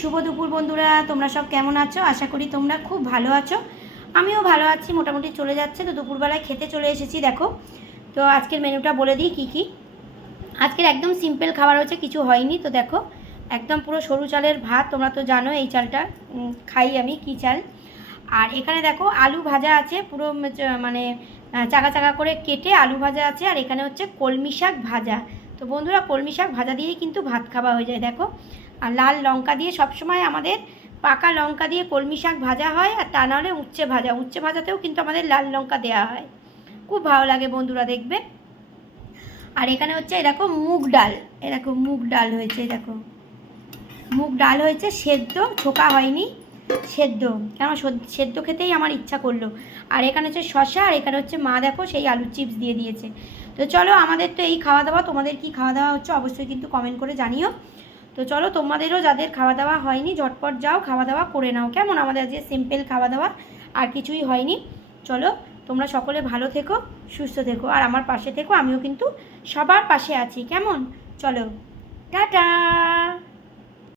শুভ দুপুর বন্ধুরা, তোমরা সব কেমন আছো? আশা করি তোমরা খুব ভালো আছো। আমিও ভালো আছি, মোটামুটি চলে যাচ্ছে। তো দুপুরবেলায় খেতে চলে এসেছি। দেখো, তো আজকের মেনুটা বলে দিই কী কী। আজকের একদম সিম্পল খাবার হচ্ছে, কিছু হয়নি। তো দেখো, একদম পুরো সরু চালের ভাত। তোমরা তো জানো এই চালটা খাই আমি, কী চাল। আর এখানে দেখো আলু ভাজা আছে, পুরো মানে চাকা চাকা করে কেটে আলু ভাজা আছে। আর এখানে হচ্ছে কলমি শাক ভাজা। তো বন্ধুরা, কলমি শাক ভাজা দিয়েই কিন্তু ভাত খাওয়া হয়ে যায়। দেখো, আর লাল লঙ্কা দিয়ে, সবসময় আমাদের পাকা লঙ্কা দিয়ে কলমি শাক ভাজা হয়। আর তা নাহলে উচ্ছে ভাজা, উচ্ছে ভাজাতেও কিন্তু আমাদের লাল লঙ্কা দেওয়া হয়। খুব ভালো লাগে বন্ধুরা, দেখবে। আর এখানে হচ্ছে এরকম মুগ ডাল, এরকম মুগ ডাল হয়েছে। দেখো, মুগ ডাল হয়েছে সেদ্ধ, ছোকা হয়নি, সেদ্ধ। কেন সেদ্ধ খেতেই আমার ইচ্ছা করলো। আর এখানে হচ্ছে শশা, আর এখানে হচ্ছে মা দেখো সেই আলুর চিপস দিয়ে দিয়েছে। তো চলো, আমাদের তো এই খাওয়া দাওয়া। তোমাদের কি খাওয়া দাওয়া হচ্ছে অবশ্যই কিন্তু কমেন্ট করে জানিও। তো চলো, তোমাদেরও যাদের খাওয়া দাওয়া হয়নি ঝটপট যাও খাওয়া দাওয়া করে নাও, কেমন? আমাদের আজকে সিম্পল খাওয়া দাওয়া, আর কিছুই হয়নি। চলো, তোমরা সকলে ভালো থেকো, সুস্থ থেকো, আর আমার পাশে থেকো। আমিও কিন্তু সবার পাশে আছি, কেমন? চলো, টাটা।